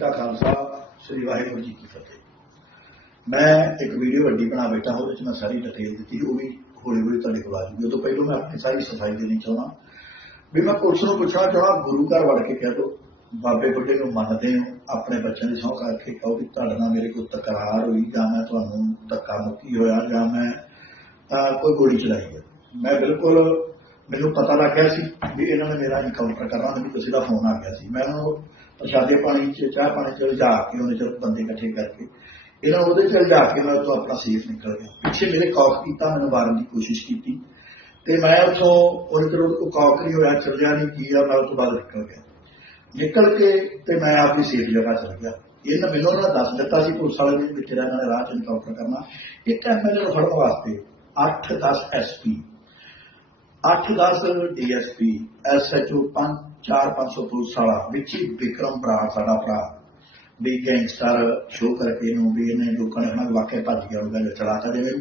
ਕਾ ਖਾਲਸਾ, ਸ੍ਰੀ ਵਾਹਿਗੁਰੂ ਜੀ ਕੀ ਫਤਿਹ। ਮੈਂ ਇੱਕ ਵੀਡੀਓ ਵੱਡੀ ਬਣਾ ਬੈਠਾ, ਉਹਦੇ ਵਿੱਚ ਮੈਂ ਸਾਰੀ ਡਿਟੇਲ ਦਿੱਤੀ, ਉਹ ਵੀ ਹੌਲੀ ਹੌਲੀ ਤੁਹਾਡੇ ਕੋਲ ਆ ਜੂਗੀ। ਉਹ ਤੋਂ ਪਹਿਲਾਂ ਮੈਂ ਆਪਣੀ ਸਾਰੀ ਸਫ਼ਾਈ ਦੇਣੀ ਚਾਹੁੰਦਾ। ਵੀ ਮੈਂ ਪੁਲਿਸ ਨੂੰ ਪੁੱਛਣਾ ਚਾਹਾਂ ਗੁਰੂ ਘਰ ਵੜ ਕੇ ਕਹਿ ਦੋ, ਬਾਬੇ ਬੁੱਢੇ ਨੂੰ ਮੰਨਦੇ ਹੋ, ਆਪਣੇ ਬੱਚਿਆਂ ਦੀ ਸਹੁੰ ਕਰਕੇ ਕਹੋ ਕਿ ਤੁਹਾਡੇ ਨਾਲ ਮੇਰੇ ਕੋਲ ਤਕਰਾਰ ਹੋਈ, ਜਾਂ ਮੈਂ ਤੁਹਾਨੂੰ ਧੱਕਾ ਮੁੱਕੀ ਹੋਇਆ, ਜਾਂ ਮੈਂ ਕੋਈ ਗੋਲੀ ਚਲਾਈ ਹੈ। ਮੈਂ ਬਿਲਕੁਲ, ਮੈਨੂੰ ਪਤਾ ਲੱਗ ਗਿਆ ਸੀ ਵੀ ਇਹਨਾਂ ਨੇ ਮੇਰਾ ਇਨਕਾਊਂਟਰ ਕਰਨਾ ਮੈਨੂੰ ਕਿਸੇ ਦਾ ਫੋਨ ਆ ਗਿਆ ਸੀ। ਮੈਂ ਉਹਨੂੰ ਪ੍ਰਸ਼ਾਦੇ ਪਾਣੀ ਚ, ਚਾਹ ਪਾਣੀ ਚ ਜਾ ਕੇ ਉਹਨੇ ਚਲ ਬੰਦੇ ਇਕੱਠੇ ਕਰਕੇ ਇਹਨਾਂ ਉਹਦੇ ਚ ਜਾ ਕੇ ਮੈਂ ਤੋਂ ਆਪਣਾ ਸੇਫ ਨਿਕਲ ਗਿਆ। ਪਿੱਛੇ ਮੇਰੇ ਕੌਕ ਕੀਤਾ, ਮੈਨੂੰ ਮਾਰਨ ਦੀ ਕੋਸ਼ਿਸ਼ ਕੀਤੀ ਤੇ ਮੈਂ ਉਥੋਂ ਉਹਦੇ ਚਲੋ ਕੌਕ ਨਹੀਂ ਹੋਇਆ ਚੱਲਿਆ ਨਹੀਂ ਕੀ ਮੈਂ ਉਸ ਤੋਂ ਬਾਅਦ ਨਿਕਲ ਗਿਆ। ਨਿਕਲ ਕੇ ਤੇ ਮੈਂ ਆਪਣੀ ਸੇਫ ਜਗ੍ਹਾ ਚਲ ਗਿਆ। ਇਹਨਾਂ ਮੈਨੂੰ ਉਹਨਾਂ ਦੱਸ ਦਿੱਤਾ ਸੀ, ਪੁਲਿਸ ਵਾਲੇ ਨੇ ਵਿੱਚ ਰਹਿਣ ਰਾਹ ਚ ਇਨਕਾਊਂਟਰ ਕਰਨਾ। ਇੱਕ ਐਮਐਲਏ ਨੂੰ ਫੜਨ ਵਾਸਤੇ 8-10 ਐਸਪੀ 8-10 ਡੀਐਸਪੀ ਐਸਐਚਓ 5-4-500 ਪੁਲਿਸ ਵਾਲਾ, ਵਿੱਚ ਵਿਕਰਮ ਭਰਾ, ਸਾਡਾ ਭਰਾ, ਵੀ ਗੈਂਗਸਟਰ ਸ਼ੋਅ ਕਰਕੇ ਇਹਨੂੰ ਵੀ ਇਹਨੇ ਲੋਕਾਂ ਨੇ ਹਮਾ ਵਾਕਿਆ ਭੱਜ ਗਿਆ ਉਹ ਗੱਲ ਚਲਾਤਾ ਜਿਵੇਂ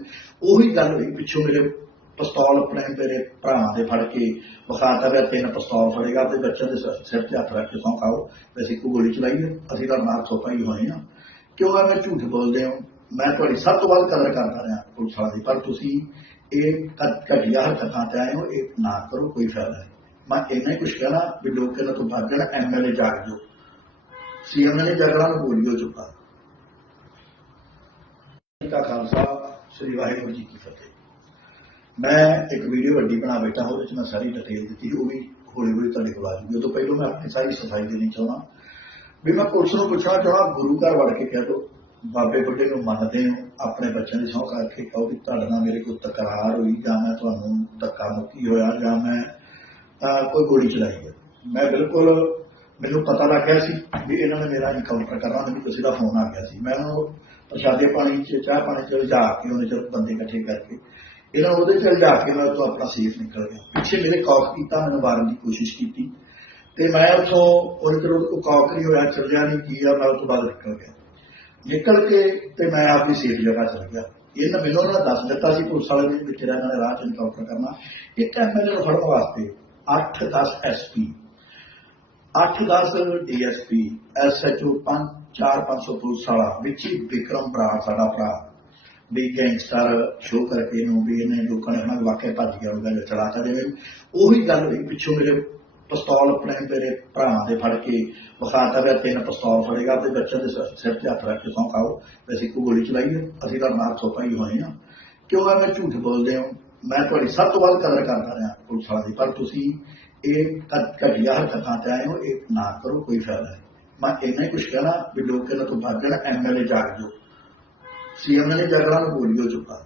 ਉਹੀ ਗੱਲ ਹੋਈ ਪਿੱਛੋਂ ਮੇਰੇ ਪਿਸਤੌਲ ਆਪਣੇ ਮੇਰੇ ਭਰਾ ਦੇ ਫੜ ਕੇ ਵਿਖਾਤਾ ਗਿਆ ਤਿੰਨ ਪਿਸਤੌਲ ਫੜੇਗਾ ਤੇ ਬੱਚਿਆਂ ਦੇ ਸਿਰ- ਤੇ ਹੱਥ ਰੱਖ ਕੇ ਸੌਂ ਖਾਓ ਤੇ ਅਸੀਂ ਗੋਲੀ ਚਲਾਈ ਹੈ ਅਸੀਂ ਤਾਂ ਮਾਰ ਸੋਪਾ ਹੀ ਹੋਏ ਆ। ਕਿਉਂ ਐਵੇਂ ਝੂਠ ਬੋਲਦੇ ਹੋ। ਮੈਂ ਤੁਹਾਡੀ ਸਭ ਤੋਂ ਵੱਧ ਕਦਰ ਕਰਦਾ ਰਿਹਾ ਪੁਲਿਸ ਵਾਲਾ ਦੀ, ਪਰ ਤੁਸੀਂ ਇਹ ਘ- ਹਰਕਤਾਂ ਤੇ ਆਏ ਹੋ ਇਹ ਨਾ ਕਰੋ ਕੋਈ ਫਾਇਦਾ ਨਹੀਂ ਮੈਂ ਇੰਨਾ ਕੁਝ ਕਹਿਣਾ ਵੀ ਲੋਕ ਇਹਨਾਂ ਤੋਂ ਭੱਜ ਜਾਣ ਐਮਐਲਏ ਜਾਗ ਜੋ ਸੀਐਮ ਨੇ ਜਗਰਾਂ ਨੂੰ ਬੋਲਿਓ ਚੁੱਕਾ ਜੀ ਖਾਲਸਾ ਸ੍ਰੀ ਵਾਹਿਗੁਰੂ ਜੀ ਕੀ ਫਤਿਹ ਮੈਂ ਇੱਕ ਵੀਡੀਓ ਵੱਡੀ ਬਣਾ ਬੈਠਾ ਉਹਦੇ ਵਿੱਚ ਮੈਂ ਸਾਰੀ ਡਿਟੇਲ ਦਿੱਤੀ ਉਹ ਵੀ ਹੌਲੀ ਹੌਲੀ ਤੁਹਾਡੇ ਕੋਲ ਆ ਜੂਗੀ ਉਹ ਤੋਂ ਪਹਿਲਾਂ ਮੈਂ ਆਪਣੀ ਸਾਰੀ ਸਫ਼ਾਈ ਦੇਣੀ ਚਾਹੁੰਦਾ ਵੀ ਮੈਂ ਪੁਲਿਸ ਨੂੰ ਪੁੱਛਣਾ ਚਾਹੁੰਦਾ ਗੁਰੂ ਘਰ ਵੜ ਕੇ ਕਹਿ ਦੋ ਬਾਬੇ ਬੁੱਢੇ ਨੂੰ ਮੰਨਦੇ ਹੋ, ਆਪਣੇ ਬੱਚਿਆਂ ਦੀ ਸਹੁੰ ਕਰਕੇ ਕਹੋ ਕਿ ਤੁਹਾਡੇ ਨਾਲ ਮੇਰੇ ਕੋਈ ਤਕਰਾਰ ਹੋਈ ਜਾਂ ਮੈਂ ਤੁਹਾਨੂੰ ਧੱਕਾ ਮੁੱਕੀ ਹੋਇਆ ਜਾਂ ਮੈਂ ਕੋਈ ਗੋਲੀ ਚਲਾਈ ਹੈ। ਮੈਂ ਬਿਲਕੁਲ, ਮੈਨੂੰ ਪਤਾ ਲੱਗ ਗਿਆ ਸੀ ਵੀ ਇਹਨਾਂ ਨੇ ਮੇਰਾ ਇਨਕਾਊਂਟਰ ਕਰਨਾ, ਮੈਨੂੰ ਕਿਸੇ ਦਾ ਫੋਨ ਆ ਗਿਆ ਸੀ। ਮੈਂ ਉਹਨੂੰ ਪ੍ਰਸ਼ਾਦੇ ਪਾਣੀ ਚ, ਚਾਹ ਪਾਣੀ ਚ ਜਾ ਕੇ ਉਹਨੇ ਚਲ ਬੰਦੇ ਇਕੱਠੇ ਕਰਕੇ ਇਹਨਾਂ ਉਹਦੇ ਚ ਜਾ ਕੇ ਮੈਂ ਤੋਂ ਆਪਣਾ ਸੇਫ ਨਿਕਲ ਗਿਆ। ਪਿੱਛੇ ਮੇਰੇ ਕੌਕ ਕੀਤਾ, ਮੈਨੂੰ ਮਾਰਨ ਦੀ ਕੋਸ਼ਿਸ਼ ਕੀਤੀ ਤੇ ਮੈਂ ਉਥੋਂ, ਉਹਦੇ ਚਲੋ ਕੌਕ ਨਹੀਂ ਹੋਇਆ, ਚਲ ਜਾ ਨਹੀਂ, ਕੀ ਆ, ਮੈਂ ਉਸ ਤੋਂ ਬਾਅਦ ਨਿਕਲ ਗਿਆ। ਨਿਕਲ ਕੇ ਤੇ ਮੈਂ ਆਪਣੀ ਸੇਫ ਜਗ੍ਹਾ ਚਲ ਗਿਆ। ਇਹਨਾਂ ਮੈਨੂੰ ਉਹਨਾਂ ਦੱਸ ਦਿੱਤਾ ਸੀ, ਪੁਲਿਸ ਵਾਲੇ ਨੇ ਵਿੱਚ ਰਹਿਣ ਵਾਲੇ ਰਾਹ ਚ ਇਨਕਾਊਂਟਰ ਕਰਨਾ। ਇੱਕ ਐਮਐਲਏ ਨੂੰ ਫੜਨ ਵਾਸਤੇ 8-10 ਐਸਪੀ 8-10 ਡੀਐਸਪੀ ਐਸਐਚਓ 5-4-500 ਪੁਲਿਸ ਵਾਲਾ, ਵਿੱਚ ਹੀ ਵਿਕਰਮ ਭਰਾ, ਸਾਡਾ ਭਰਾ, ਵੀ ਗੈਂਗਸਟਰ ਸ਼ੋ ਕਰਕੇ ਇਹਨੂੰ, ਵੀ ਇਹਨੇ ਲੋਕਾਂ ਨੇ ਵਾਕਿਆ ਭੱਜ ਗਿਆ ਉਹ ਗੱਲ ਚਲਾਤਾ ਜਿਵੇਂ ਉਹੀ ਗੱਲ ਵੀ ਪਿੱਛੋਂ ਮੇਰੇ ਪਿਸਤੌਲ ਆਪਣੇ ਮੇਰੇ ਭਰਾ ਦੇ ਫੜ ਕੇ ਵਿਖਾਤਾ ਗਿਆ ਤਿੰਨ ਪਿਸਤੌਲ ਫੜੇਗਾ ਤੇ ਬੱਚਿਆਂ ਦੇ ਸਿਰ- ਤੇ ਹੱਥ ਰੱਖ ਕੇ ਸੌਂ ਖਾਓ ਅਸੀਂ ਕੋਈ ਗੋਲੀ ਚਲਾਈ ਅਸੀਂ ਤਾਂ ਮਾਰ ਸੋਪਾ ਹੀ ਹੋਏ ਆ ਕਿਉਂ ਐਵੇਂ ਝੂਠ ਬੋਲਦੇ ਹੋ। ਮੈਂ ਤੁਹਾਡੀ ਸਭ ਤੋਂ ਵੱਧ ਕਦਰ ਕਰਦਾ ਰਿਹਾ ਪੁਲਿਸ ਵਾਲੇ ਦੀ, ਪਰ ਤੁਸੀਂ ਇਹ ਘਟੀਆ ਹਰਕਤਾਂ ਤੇ ਆਏ ਹੋ, ਇਹ ਨਾ ਕਰੋ, ਕੋਈ ਫਾਇਦਾ ਨਹੀਂ। ਮੈਂ ਇੰਨਾ ਹੀ ਕੁਝ ਕਹਿਣਾ ਵੀ ਲੋਕ ਇਹਨਾਂ ਤੋਂ ਭੱਜ ਜਾਣ ਐਮਐਲਏ ਜਾਗ ਜੋ ਸੀਐਮ ਨੇ ਜਗਰਾਂ ਨੂੰ ਬੋਲਿਓ ਚੁੱਕਾ।